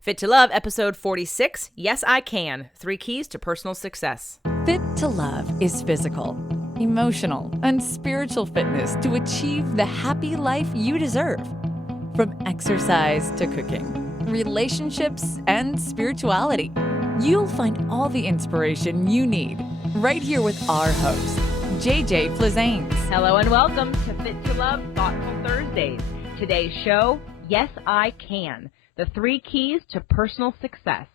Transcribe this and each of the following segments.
Fit to Love, episode 46. Yes, I can. 3 keys to personal success. Fit to Love is physical, emotional, and spiritual fitness to achieve the happy life you deserve. From exercise to cooking, relationships, and spirituality, you'll find all the inspiration you need right here with our host, JJ Flizanes. Hello and welcome to Fit to Love, Thoughtful Thursdays. Today's show, Yes, I Can. The 3 keys to personal success.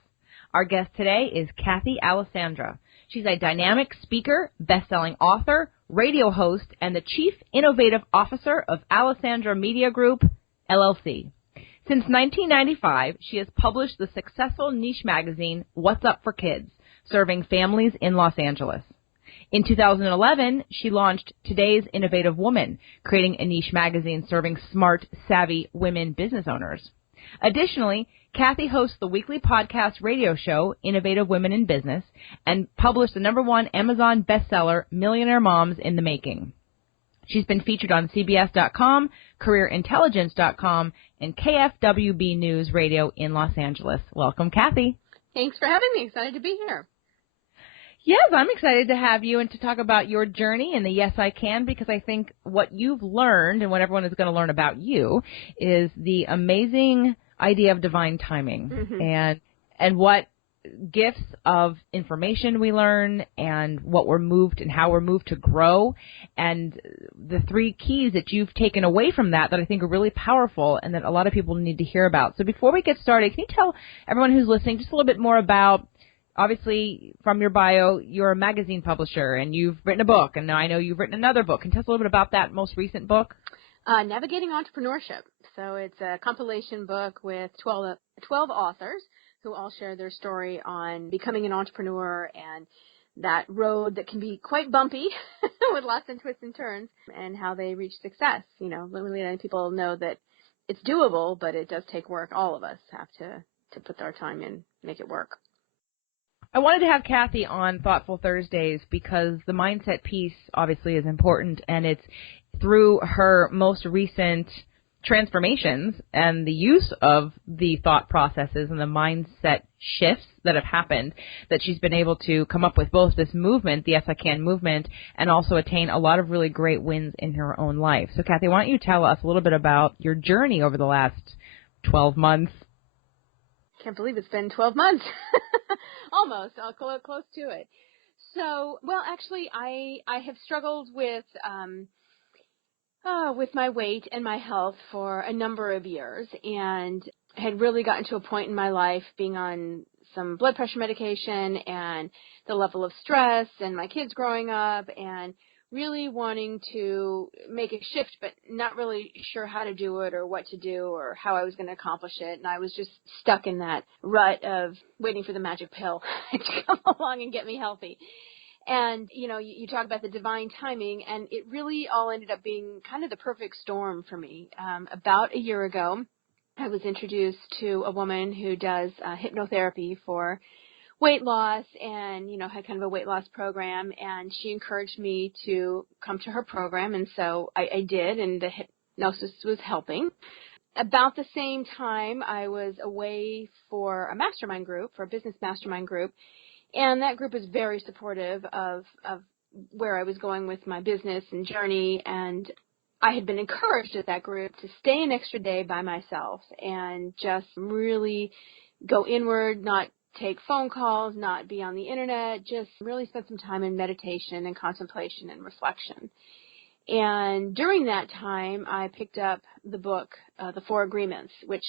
Our guest today is Cathy Alessandra. She's a dynamic speaker, best-selling author, radio host, and the Chief Innovative Officer of Alessandra Media Group, LLC. Since 1995, she has published the successful niche magazine, What's Up for Kids, serving families in Los Angeles. In 2011, she launched Today's Innovative Woman, creating a niche magazine serving smart, savvy women business owners. Additionally, Cathy hosts the weekly podcast radio show, Innovative Women in Business, and published the #1 Amazon bestseller, Millionaire Moms in the Making. She's been featured on CBS.com, CareerIntelligence.com, and KFWB News Radio in Los Angeles. Welcome, Cathy. Thanks for having me. Excited to be here. Yes, I'm excited to have you and to talk about your journey in the Yes, I Can, because I think what you've learned and what everyone is going to learn about you is the amazing idea of divine timing and what gifts of information we learn and what we're moved and how we're moved to grow, and the 3 keys that you've taken away from that I think are really powerful and that a lot of people need to hear about. So before we get started, can you tell everyone who's listening just a little bit more about, obviously, from your bio, you're a magazine publisher and you've written a book, and now I know you've written another book. Can you tell us a little bit about that most recent book? Navigating Entrepreneurship. So it's a compilation book with 12 authors who all share their story on becoming an entrepreneur and that road that can be quite bumpy with lots of twists and turns, and how they reach success. You know, really letting people know that it's doable, but it does take work. All of us have to put our time in, make it work. I wanted to have Cathy on Thoughtful Thursdays because the mindset piece obviously is important, and it's through her most recent transformations and the use of the thought processes and the mindset shifts that have happened that she's been able to come up with both this movement, the Yes I Can movement, and also attain a lot of really great wins in her own life. So, Cathy, why don't you tell us a little bit about your journey over the last 12 months? Can't believe it's been 12 months. Almost. Close to it. So, well, actually, I have struggled with my weight and my health for a number of years, and had really gotten to a point in my life being on some blood pressure medication and the level of stress and my kids growing up, and really wanting to make a shift, but not really sure how to do it or what to do or how I was going to accomplish it. And I was just stuck in that rut of waiting for the magic pill to come along and get me healthy. And, you know, you talk about the divine timing, and it really all ended up being kind of the perfect storm for me. About a year ago, I was introduced to a woman who does hypnotherapy for weight loss, and, you know, had kind of a weight loss program, and she encouraged me to come to her program, and so I did, and the hypnosis was helping. About the same time, I was away for a mastermind group, for a business mastermind group, and that group is very supportive of where I was going with my business and journey, and I had been encouraged at that group to stay an extra day by myself and just really go inward, not take phone calls, not be on the internet, just really spend some time in meditation and contemplation and reflection. And during that time, I picked up the book, The 4 Agreements, which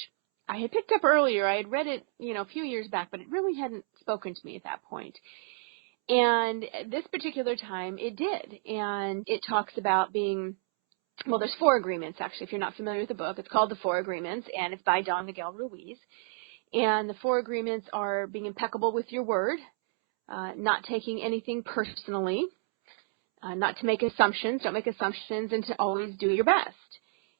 I had picked up earlier. I had read it, you know, a few years back, but it really hadn't spoken to me at that point. And this particular time, it did. And it talks about being, well, there's 4 agreements, actually, if you're not familiar with the book. It's called The 4 Agreements, and it's by Don Miguel Ruiz. And the 4 agreements are being impeccable with your word, not taking anything personally, not to make assumptions, don't make assumptions, and to always do your best.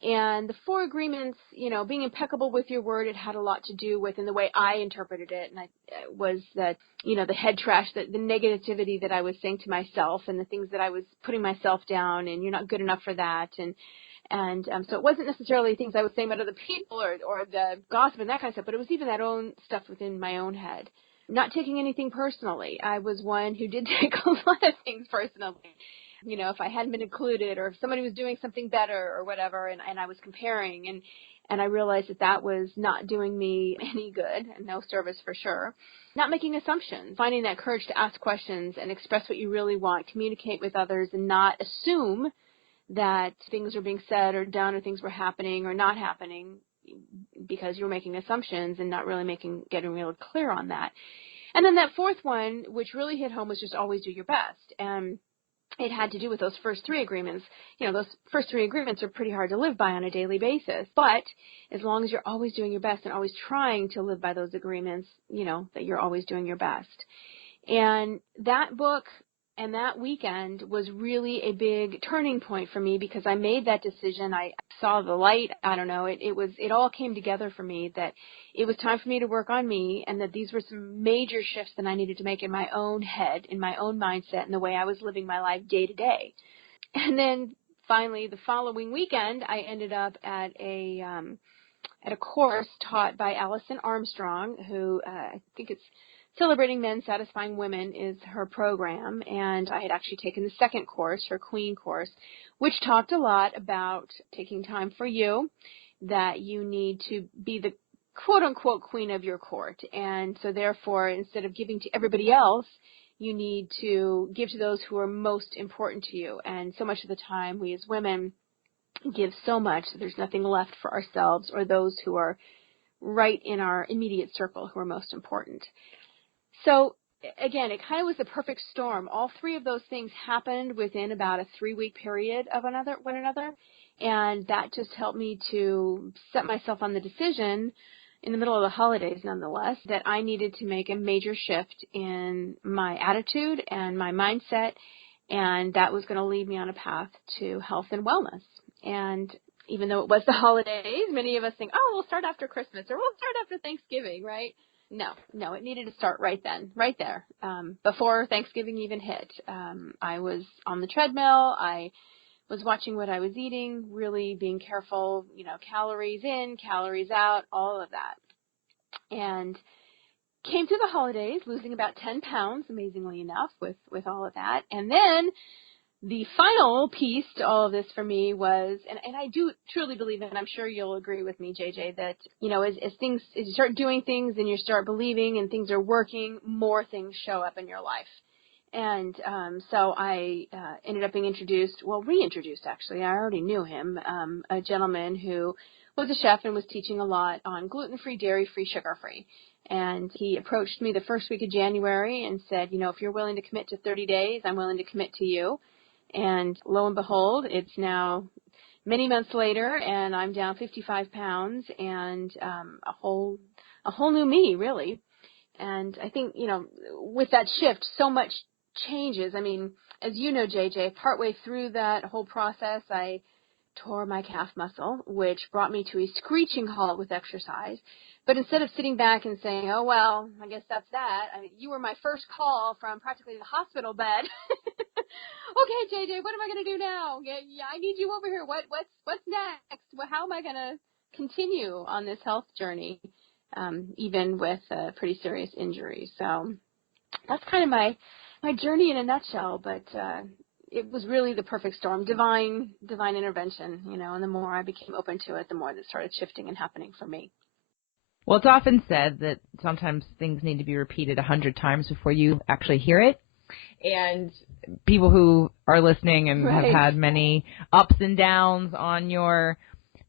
And the 4 agreements, you know, being impeccable with your word, it had a lot to do with, in the way I interpreted it, and was that, you know, the head trash, the negativity that I was saying to myself, and the things that I was putting myself down, and you're not good enough for that, and And so it wasn't necessarily things I was saying about other people or the gossip and that kind of stuff, but it was even that own stuff within my own head. Not taking anything personally. I was one who did take a lot of things personally. You know, if I hadn't been included or if somebody was doing something better or whatever, and I was comparing, and I realized that was not doing me any good and no service for sure. Not making assumptions, finding that courage to ask questions and express what you really want, communicate with others, and not assume that things were being said or done or things were happening or not happening because you were making assumptions and not really getting real clear on that. And then that fourth one, which really hit home, was just always do your best. And it had to do with those first three agreements. You know, those first three agreements are pretty hard to live by on a daily basis. But as long as you're always doing your best and always trying to live by those agreements, you know, that you're always doing your best. And that book and that weekend was really a big turning point for me because I made that decision. I saw the light. I don't know. It all came together for me that it was time for me to work on me and that these were some major shifts that I needed to make in my own head, in my own mindset, and the way I was living my life day to day. And then finally, the following weekend, I ended up at a course taught by Allison Armstrong, who I think it's Celebrating Men, Satisfying Women is her program, and I had actually taken the second course, her Queen course, which talked a lot about taking time for you, that you need to be the quote-unquote queen of your court, and so therefore, instead of giving to everybody else, you need to give to those who are most important to you, and so much of the time, we as women give so much that there's nothing left for ourselves or those who are right in our immediate circle who are most important. So, again, it kind of was the perfect storm. All three of those things happened within about a 3-week period of one another, and that just helped me to set myself on the decision in the middle of the holidays, nonetheless, that I needed to make a major shift in my attitude and my mindset, and that was going to lead me on a path to health and wellness. And even though it was the holidays, many of us think, oh, we'll start after Christmas or we'll start after Thanksgiving, right? No, it needed to start right then, right there, before Thanksgiving even hit. I was on the treadmill. I was watching what I was eating, really being careful, you know, calories in, calories out, all of that. And came through the holidays, losing about 10 pounds, amazingly enough, with all of that. And then the final piece to all of this for me was, and I do truly believe, and I'm sure you'll agree with me, JJ, that, you know, as you start doing things and you start believing and things are working, more things show up in your life. And so I ended up being reintroduced, actually. I already knew him, a gentleman who was a chef and was teaching a lot on gluten-free, dairy-free, sugar-free. And he approached me the first week of January and said, you know, if you're willing to commit to 30 days, I'm willing to commit to you. And lo and behold, it's now many months later, and I'm down 55 pounds and a whole new me, really. And I think, you know, with that shift, so much changes. I mean, as you know, JJ, partway through that whole process, I tore my calf muscle, which brought me to a screeching halt with exercise. But instead of sitting back and saying, oh, well, I guess that's that, you were my first call from practically the hospital bed. Okay, JJ, what am I going to do now? Yeah, I need you over here. What's next? How am I going to continue on this health journey, even with a pretty serious injury? So that's kind of my journey in a nutshell, but it was really the perfect storm, divine intervention, you know, and the more I became open to it, the more that started shifting and happening for me. Well, it's often said that sometimes things need to be repeated 100 times before you actually hear it. And people who are listening and have had many ups and downs on your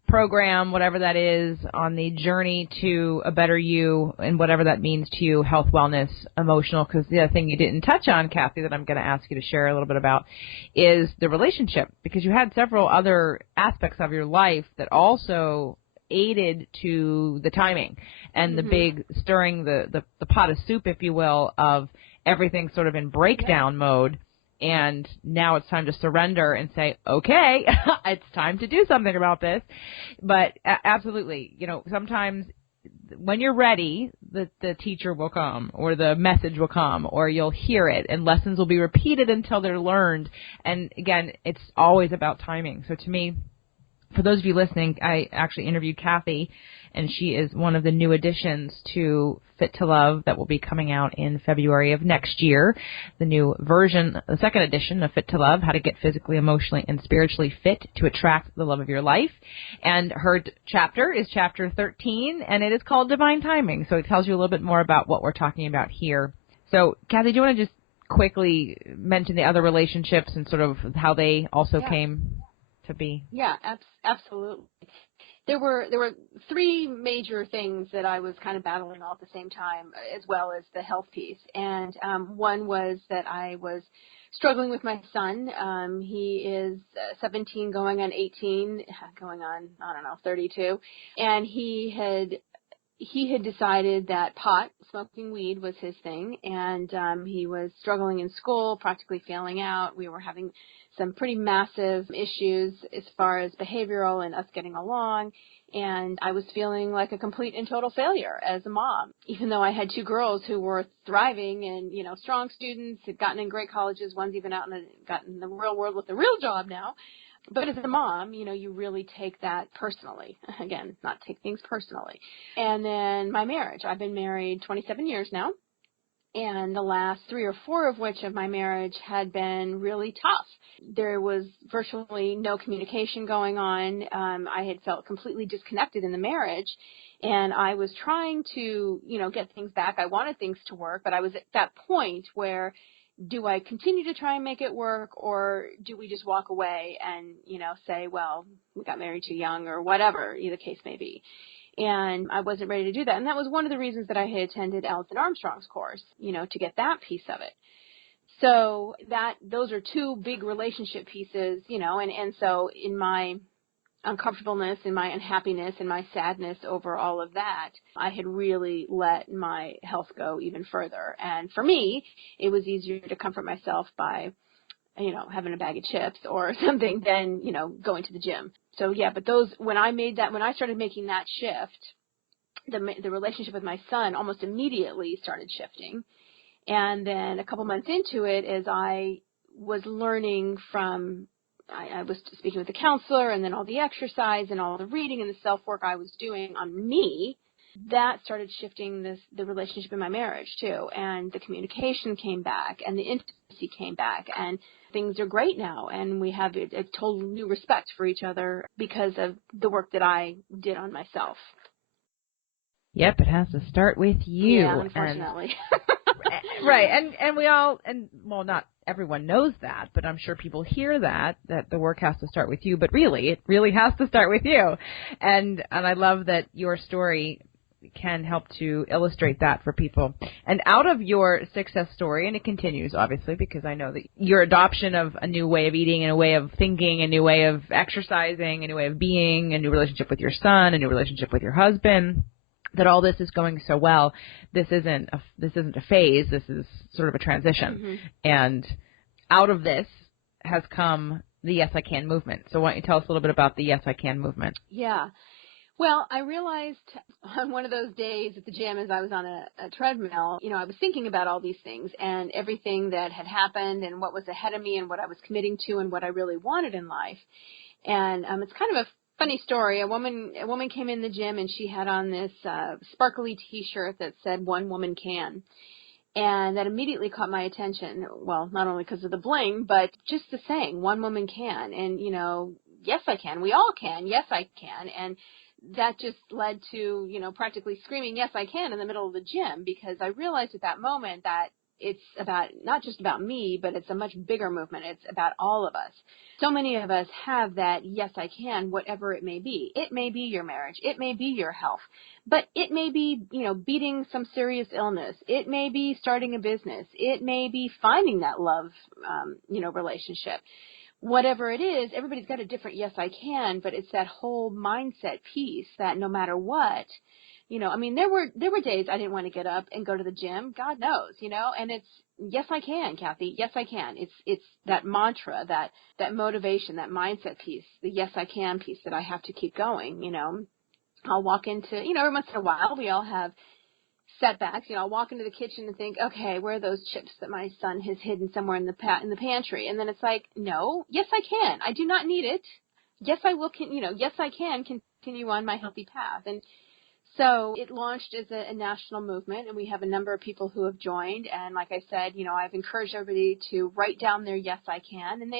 program, whatever that is, on the journey to a better you and whatever that means to you, health, wellness, emotional, because the other thing you didn't touch on, Cathy, that I'm going to ask you to share a little bit about is the relationship, because you had several other aspects of your life that also aided to the timing and the big stirring the pot of soup, if you will, of everything sort of in breakdown mode. And now it's time to surrender and say, okay, it's time to do something about this. But absolutely, you know, sometimes when you're ready, the teacher will come or the message will come or you'll hear it and lessons will be repeated until they're learned. And again, it's always about timing. So to me, for those of you listening, I actually interviewed Cathy, and she is one of the new additions to Fit to Love that will be coming out in February of next year. The new version, the second edition of Fit to Love, How to Get Physically, Emotionally, and Spiritually Fit to Attract the Love of Your Life. And her chapter is chapter 13, and it is called Divine Timing. So it tells you a little bit more about what we're talking about here. So, Cathy, do you want to just quickly mention the other relationships and sort of how they also came to be? Yeah, absolutely. There were three major things that I was kind of battling all at the same time, as well as the health piece. And one was that I was struggling with my son. He is 17, going on 18, going on, 32. And he had decided that smoking weed was his thing, and he was struggling in school, practically failing out. We were having some pretty massive issues as far as behavioral and us getting along, and I was feeling like a complete and total failure as a mom, even though I had two girls who were thriving and, strong students, had gotten in great colleges. One's even gotten in the real world with a real job now. But as a mom, you really take that personally. Again, not take things personally. And then my marriage. I've been married 27 years now, and the last 3 or 4 of which of my marriage had been really tough. There was virtually no communication going on. I had felt completely disconnected in the marriage, and I was trying to, get things back. I wanted things to work, but I was at that point where, do I continue to try and make it work, or do we just walk away and, say, well, we got married too young, or whatever the case may be? And I wasn't ready to do that. And that was one of the reasons that I had attended Alison Armstrong's course, to get that piece of it. So those are two big relationship pieces, and so in my uncomfortableness, in my unhappiness, in my sadness over all of that, I had really let my health go even further. And for me, it was easier to comfort myself by, having a bag of chips or something than, going to the gym. So yeah, but when I started making that shift, the relationship with my son almost immediately started shifting. And then a couple months into it, as I was learning from, I was speaking with the counselor, and then all the exercise and all the reading and the self-work I was doing on me, that started shifting the relationship in my marriage too. And the communication came back, and the intimacy came back, and things are great now. And we have a total new respect for each other because of the work that I did on myself. Yep, it has to start with you. Yeah, unfortunately. Right, and we all, well, not everyone knows that, but I'm sure people hear that the work has to start with you, but really, it really has to start with you. And I love that your story can help to illustrate that for people. And out of your success story, and it continues, obviously, because I know that your adoption of a new way of eating, and a way of thinking, a new way of exercising, a new way of being, a new relationship with your son, a new relationship with your husband, that all this is going so well. This isn't a phase. This is sort of a transition. Mm-hmm. And out of this has come the Yes I Can movement. So why don't you tell us a little bit about the Yes I Can movement? Yeah. Well, I realized on one of those days at the gym, as I was on a treadmill, I was thinking about all these things and everything that had happened and what was ahead of me and what I was committing to and what I really wanted in life. And it's kind of a funny story. A woman came in the gym, and she had on this sparkly T-shirt that said "One Woman Can," and that immediately caught my attention. Well, not only because of the bling, but just the saying "One woman can," and yes, I can. We all can. Yes, I can. And that just led to practically screaming "Yes, I can" in the middle of the gym, because I realized at that moment that it's about not just about me, but it's a much bigger movement. It's about all of us. So many of us have that yes, I can, whatever it may be. It may be your marriage. It may be your health. But it may be, beating some serious illness. It may be starting a business. It may be finding that love, relationship. Whatever it is, everybody's got a different yes, I can, but it's that whole mindset piece that no matter what, there were days I didn't want to get up and go to the gym. God knows, and it's, yes, I can, Cathy. Yes, I can. It's that mantra, that motivation, that mindset piece, the yes, I can piece that I have to keep going. I'll walk into, every once in a while we all have setbacks. I'll walk into the kitchen and think, okay, where are those chips that my son has hidden somewhere in the pantry? And then it's like, no, yes, I can. I do not need it. yes, I will, yes, I can continue on my healthy path. And so it launched as a national movement, and we have a number of people who have joined. And like I said, I've encouraged everybody to write down their yes, I can. And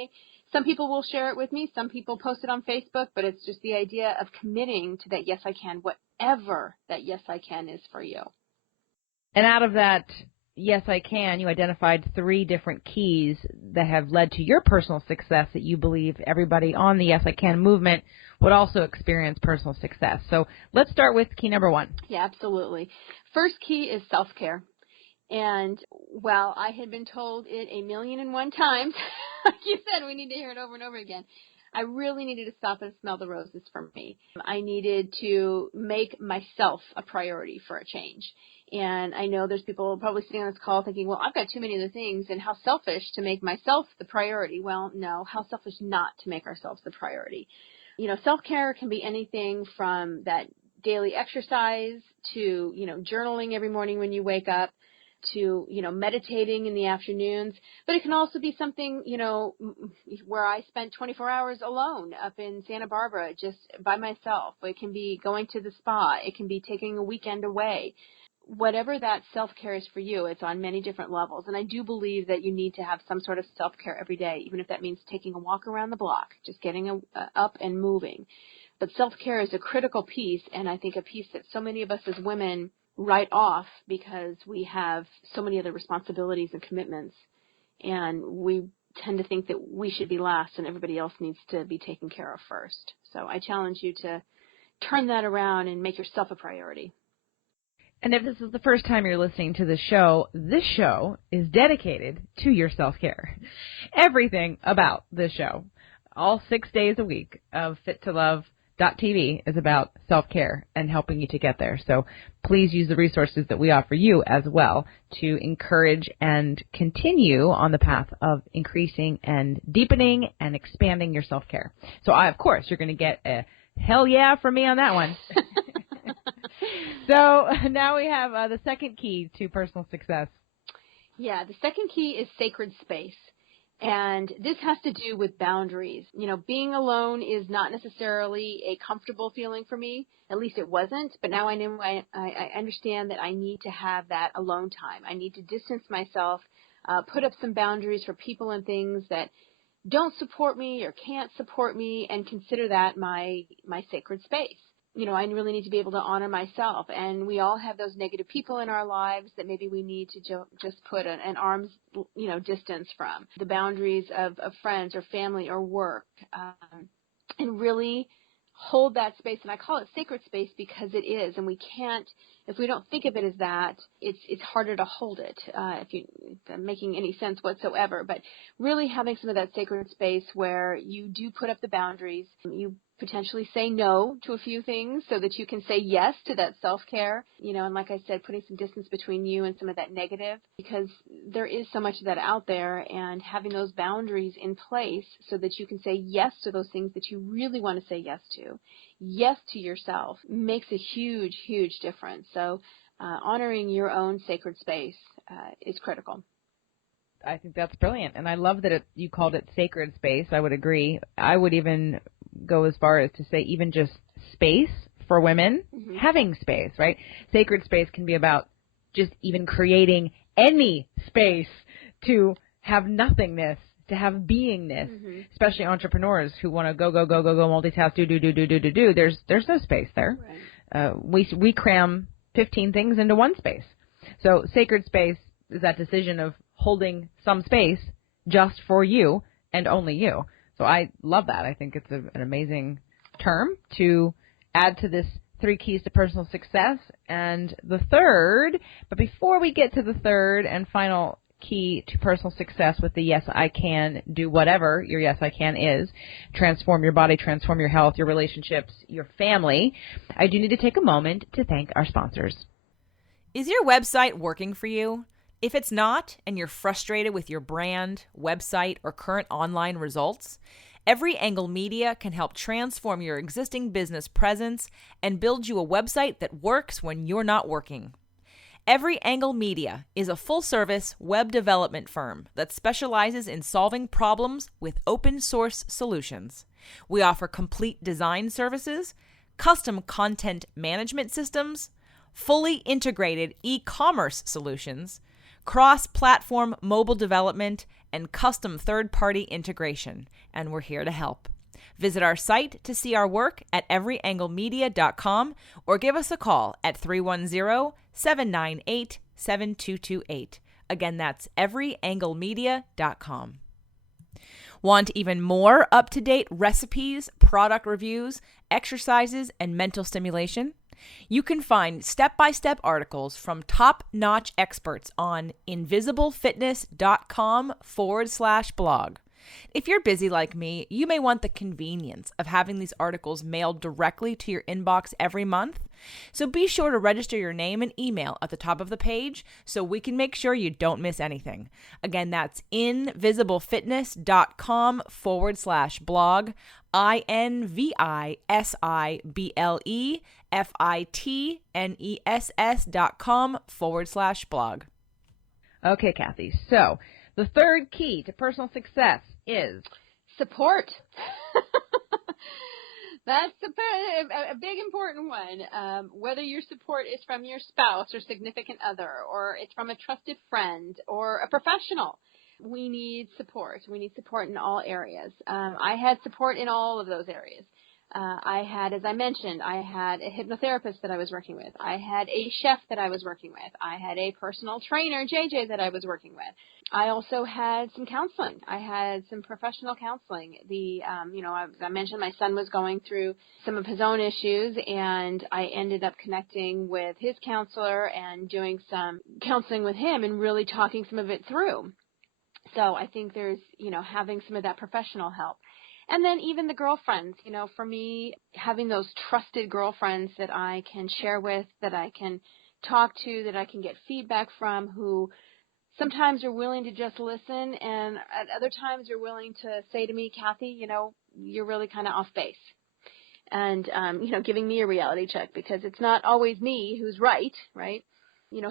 some people will share it with me. Some people post it on Facebook, but it's just the idea of committing to that yes, I can, whatever that yes, I can is for you. And out of that yes, I can, you identified 3 different keys that have led to your personal success that you believe everybody on the Yes, I Can movement would also experience personal success. So let's start with key number 1. Yeah, absolutely. First key is self-care. And while I had been told it 1,000,001 times, like you said, we need to hear it over and over again, I really needed to stop and smell the roses for me. I needed to make myself a priority for a change. And I know there's people probably sitting on this call thinking, well, I've got too many other things, and how selfish to make myself the priority. Well, no, how selfish not to make ourselves the priority. Self-care can be anything from that daily exercise to, journaling every morning when you wake up, to, meditating in the afternoons. But it can also be something, where I spent 24 hours alone up in Santa Barbara just by myself. It can be going to the spa. It can be taking a weekend away. Whatever that self-care is for you, it's on many different levels. And I do believe that you need to have some sort of self-care every day, even if that means taking a walk around the block, just getting up and moving. But self-care is a critical piece, and I think a piece that so many of us as women write off because we have so many other responsibilities and commitments, and we tend to think that we should be last and everybody else needs to be taken care of first. So I challenge you to turn that around and make yourself a priority. And if this is the first time you're listening to this show is dedicated to your self-care. Everything about this show, all 6 days a week of FitToLove.tv is about self-care and helping you to get there. So please use the resources that we offer you as well to encourage and continue on the path of increasing and deepening and expanding your self-care. So of course, you're going to get a hell yeah from me on that one. So now we have the second key to personal success. Yeah, the second key is sacred space. And this has to do with boundaries. Being alone is not necessarily a comfortable feeling for me. At least it wasn't. But now I know I understand that I need to have that alone time. I need to distance myself, put up some boundaries for people and things that don't support me or can't support me, and consider that my sacred space. I really need to be able to honor myself. And we all have those negative people in our lives that maybe we need to just put an arm's, distance from. The boundaries of friends or family or work, and really hold that space. And I call it sacred space because it is. And we can't, if we don't think of it as that, it's harder to hold it, if you're making any sense whatsoever. But really having some of that sacred space where you do put up the boundaries, you potentially say no to a few things so that you can say yes to that self-care, and like I said, putting some distance between you and some of that negative, because there is so much of that out there, and having those boundaries in place so that you can say yes to those things that you really want to say yes to yourself, makes a huge, huge difference. So honoring your own sacred space is critical. I think that's brilliant, and I love that you called it sacred space. I would agree. I would even go as far as to say even just space for women, having space, right? Sacred space can be about just even creating any space to have nothingness, to have beingness, especially entrepreneurs who want to go, multitask, do. There's no space there. Right. We cram 15 things into one space. So sacred space is that decision of holding some space just for you and only you. So I love that. I think it's an amazing term to add to this 3 keys to personal success. And the third, but before we get to the third and final key to personal success with the Yes, I Can, do whatever your Yes, I Can is, transform your body, transform your health, your relationships, your family, I do need to take a moment to thank our sponsors. Is your website working for you? If it's not, and you're frustrated with your brand, website, or current online results, Every Angle Media can help transform your existing business presence and build you a website that works when you're not working. Every Angle Media is a full-service web development firm that specializes in solving problems with open-source solutions. We offer complete design services, custom content management systems, fully integrated e-commerce solutions, cross-platform mobile development, and custom third-party integration, and we're here to help. Visit our site to see our work at everyanglemedia.com or give us a call at 310-798-7228. Again, that's everyanglemedia.com. Want even more up-to-date recipes, product reviews, exercises, and mental stimulation? You can find step-by-step articles from top-notch experts on invisiblefitness.com/blog. If you're busy like me, you may want the convenience of having these articles mailed directly to your inbox every month. So be sure to register your name and email at the top of the page so we can make sure you don't miss anything. Again, that's invisiblefitness.com/blog, invisiblefitness.com/blog. Okay, Cathy. So the third key to personal success is support. That's a big important one. Whether your support is from your spouse or significant other, or it's from a trusted friend or a professional, we need support. We need support in all areas. I had support in all of those areas. I had, as I mentioned, I had a hypnotherapist that I was working with. I had a chef that I was working with. I had a personal trainer, JJ, that I was working with. I also had some counseling. I had some professional counseling. As I mentioned, my son was going through some of his own issues, and I ended up connecting with his counselor and doing some counseling with him and really talking some of it through. So I think there's, having some of that professional help. And then even the girlfriends, for me, having those trusted girlfriends that I can share with, that I can talk to, that I can get feedback from, who sometimes are willing to just listen, and at other times are willing to say to me, Cathy, you're really kind of off base. And, giving me a reality check, because it's not always me who's right?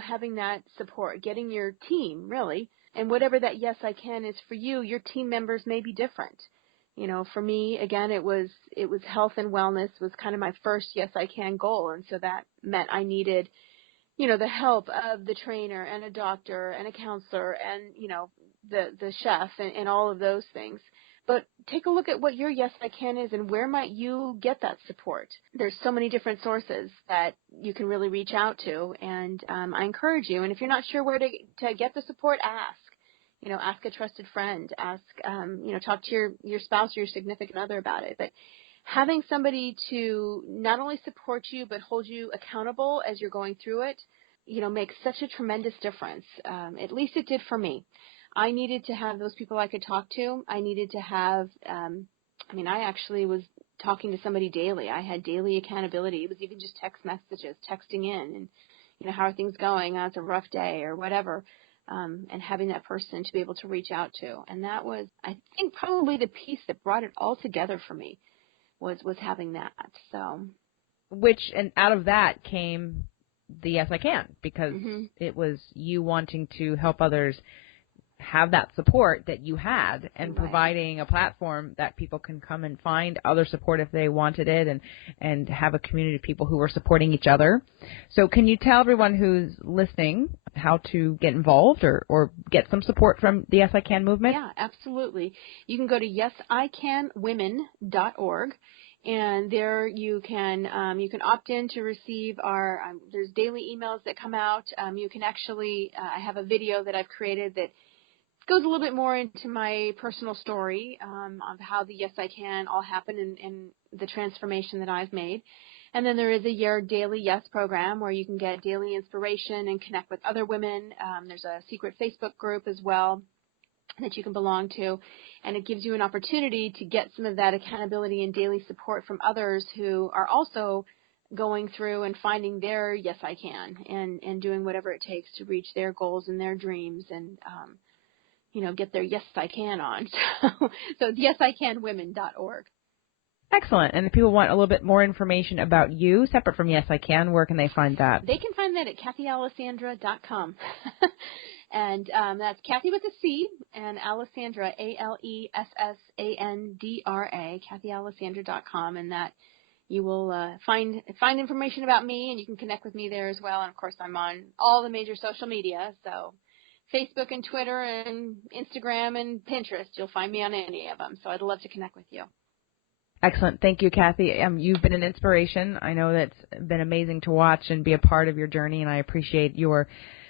Having that support, getting your team, really, and whatever that yes, I can is for you, your team members may be different. For me, again, it was health and wellness was kind of my first yes, I can goal. And so that meant I needed, the help of the trainer and a doctor and a counselor and, the chef and all of those things. But take a look at what your yes, I can is and where might you get that support. There's so many different sources that you can really reach out to. And I encourage you. And if you're not sure where to get the support, ask. Ask a trusted friend, talk to your spouse or your significant other about it. But having somebody to not only support you, but hold you accountable as you're going through it, makes such a tremendous difference. At least it did for me. I needed to have those people I could talk to. I needed to have, I actually was talking to somebody daily. I had daily accountability. It was even just text messages, texting in and, how are things going? It's a rough day or whatever. And having that person to be able to reach out to. And that was, I think, probably the piece that brought it all together for me was having that. So, and out of that came the yes, I can, because it was you wanting to help others have that support that you had and providing a platform that people can come and find other support if they wanted it and have a community of people who are supporting each other. So can you tell everyone who's listening how to get involved or get some support from the Yes I Can movement? Yeah, absolutely. You can go to yesicanwomen.org. And there you can opt in to receive our, there's daily emails that come out. You can actually, I have a video that I've created that goes a little bit more into my personal story of how the Yes I Can all happened and the transformation that I've made. And then there is a Your Daily Yes program where you can get daily inspiration and connect with other women. There's a secret Facebook group as well that you can belong to. And it gives you an opportunity to get some of that accountability and daily support from others who are also going through and finding their Yes I Can and doing whatever it takes to reach their goals and their dreams and, get their Yes I Can on. So it's yesicanwomen.org. Excellent. And if people want a little bit more information about you, separate from Yes I Can, where can they find that? They can find that at cathyalessandra.com. And that's Cathy with a C and Alessandra, Alessandra, CathyAlessandra.com, and that you will find information about me, and you can connect with me there as well. And of course, I'm on all the major social media, so Facebook and Twitter and Instagram and Pinterest. You'll find me on any of them. So I'd love to connect with you. Excellent. Thank you, Cathy. You've been an inspiration. I know that's been amazing to watch and be a part of your journey, and I appreciate your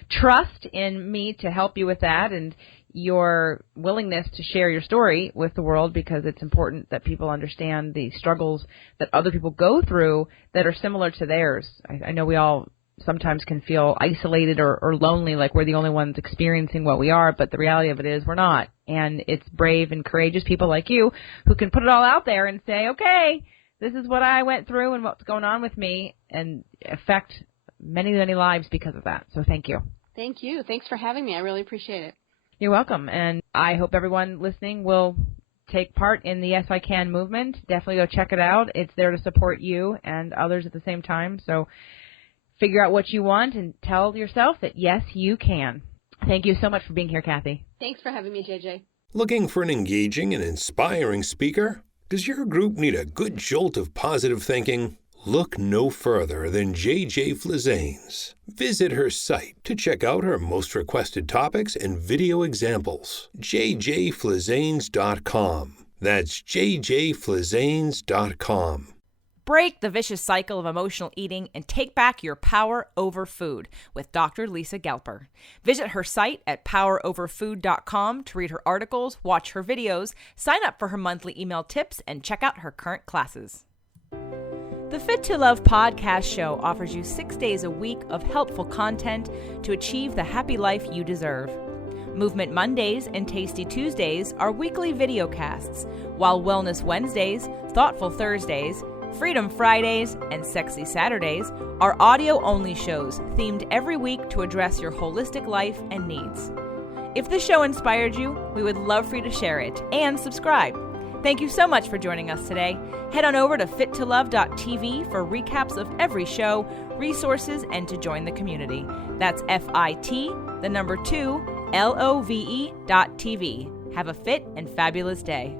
trust in me to help you with that and your willingness to share your story with the world, because it's important that people understand the struggles that other people go through that are similar to theirs. I know we all sometimes can feel isolated or lonely, like we're the only ones experiencing what we are, but the reality of it is we're not. And it's brave and courageous people like you who can put it all out there and say, okay, this is what I went through and what's going on with me, and affect many, many lives because of that. So thank you. Thank you. Thanks for having me. I really appreciate it. You're welcome. And I hope everyone listening will take part in the Yes I Can movement. Definitely go check it out. It's there to support you and others at the same time. So figure out what you want and tell yourself that, yes, you can. Thank you so much for being here, Cathy. Thanks for having me, JJ. Looking for an engaging and inspiring speaker? Does your group need a good jolt of positive thinking? Look no further than JJ Flizanes. Visit her site to check out her most requested topics and video examples. jjflizanes.com. That's jjflizanes.com. Break the vicious cycle of emotional eating and take back your power over food with Dr. Lisa Gelper. Visit her site at poweroverfood.com to read her articles, watch her videos, sign up for her monthly email tips, and check out her current classes. The Fit to Love podcast show offers you 6 days a week of helpful content to achieve the happy life you deserve. Movement Mondays and Tasty Tuesdays are weekly videocasts, while Wellness Wednesdays, Thoughtful Thursdays, Freedom Fridays, and Sexy Saturdays are audio-only shows themed every week to address your holistic life and needs. If the show inspired you, we would love for you to share it and subscribe. Thank you so much for joining us today. Head on over to fittolove.tv for recaps of every show, resources, and to join the community. That's FIT, the number 2, LOVE.tv. Have a fit and fabulous day.